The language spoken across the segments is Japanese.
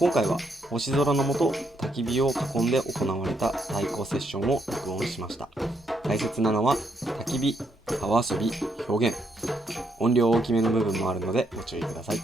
今回は星空の下焚き火を囲んで行われた太鼓セッションを録音しました。大切なのは焚き火、泡遊び、表現、音量大きめの部分もあるのでご注意ください。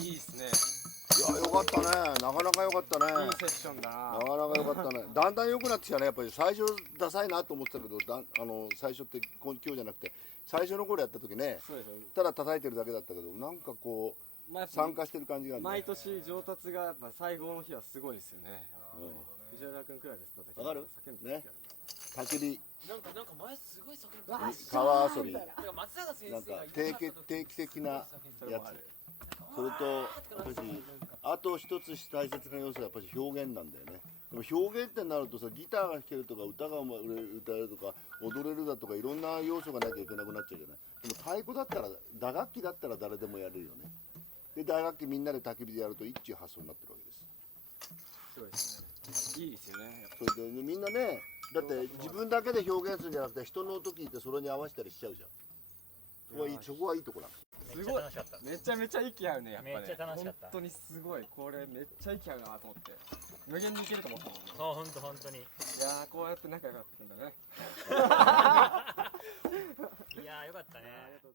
いいですね。いや、よかったね。なかなかよかったね。いいセッションだな。なかなかよかったね。だんだん良くなってきたね。やっぱり最初ダサいなと思ってたけど、最初って今日じゃなくて、最初の頃やった時ね、そうですよ。ただ叩いてるだけだったけど、なんかこう、まあ、参加してる感じがあるね。毎年上達がやっぱ最後の日はすごいですよね。藤原君くらいですと。わかる叫んでね。焚き火、なんか前すごい叫んでた。川遊び、なんか松永先生が定期的なやつ。それと、やっぱり、あと一つ大切な要素はやっぱり表現なんだよね。でも表現ってなるとさ、ギターが弾けるとか、歌が歌えるとか、踊れるだとか、いろんな要素がなきゃいけなくなっちゃうじゃない。でも太鼓だったら、打楽器だったら誰でもやれるよね。で、打楽器みんなで焚き火でやると一致発想になってるわけです。すごいですね。いいですよね。それでみんなね、だって自分だけで表現するんじゃなくて、人の音聞いてそれに合わせたりしちゃうじゃん。そこはいいところ。すごい。めちゃめちゃ息合うね、やっぱね。めっちゃ楽しかった。本当にすごい。これめっちゃ息合うなと思って。無限にいけると思ったもんね。本当に。いやー、こうやって仲良くなってくんだね。いやー、よかったね。ありがとうございます。